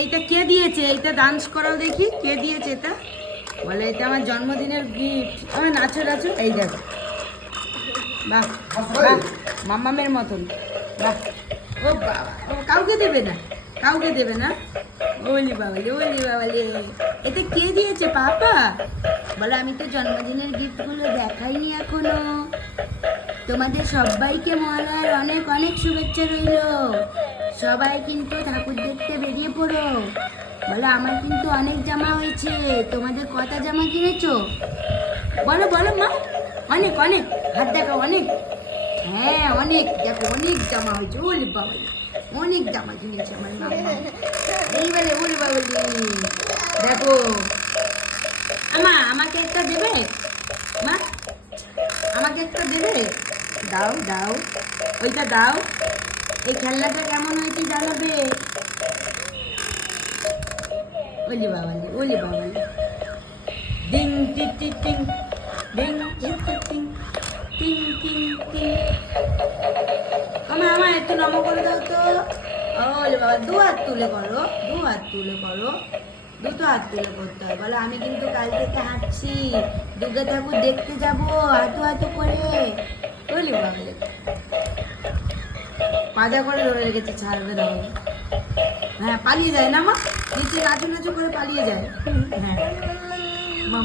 এইটা কে দিয়েছে? এইটা ডান্স করাও দেখি, কে দিয়েছে এটা? বলে এটা আমার জন্মদিনের গিফট। আমার নাচো নাচো, এই দেখো, বাহ বাহ, মাম্মামের মতন, বাহ। ও বাবা, ও কাউকে দেবে না, কাউকে দেবে না। ওলি বাবালি, ওলি বাবালি, এটা কে দিয়েছে? পাপা। বলে আমি তো জন্মদিনের গিফটগুলো দেখাইনি এখনো। তোমাদের সবাইকে মহালয়ার অনেক অনেক শুভেচ্ছা রইল। সবাই কিন্তু ঠাকুর দেখতে বেরিয়ে পড়ো। বলো আমার কিন্তু অনেক জামা হয়েছে। তোমাদের কটা জামা কিনেছো? বলো বলো মা। অনেক অনেক, হাত দেখাও, অনেক। হ্যাঁ অনেক, দেখো অনেক জামা হয়েছে। ওলি বাবালি, অনেক জামা কিনেছে আমার মাম্মা। এইবারে ওলি বাবালি, দেখো। আমাকে একটা দেবে মা? আমাকে একটা দেবে? দাও দাও, ওইটা দাও। এই খেলনাটা কেমন হয়েছে জানাবে। ওলি বাবালি, ওলি বাবালি, ডিং টিং টিং টিং, ডিং টিং টিং টিং, টিং টিং টিং। আমার একটু নমো করে দাও তো। ওলে বাবা, দু হাত তুলে করো, দু হাত তুলে করো, দুটো হাত তুলে করতে হয়। বলো আমি কিন্তু কাল থেকে হাঁটছি, দুর্গা ঠাকুর দেখতে যাবো হাঁটু হাঁটু করে। বলি বাবালে, পাজা করে ধরে রেখেছে, ছাড়বে না। হ্যাঁ পালিয়ে যায় না মা, নিচে নাচু নাচু করে পালিয়ে যায়। হ্যাঁ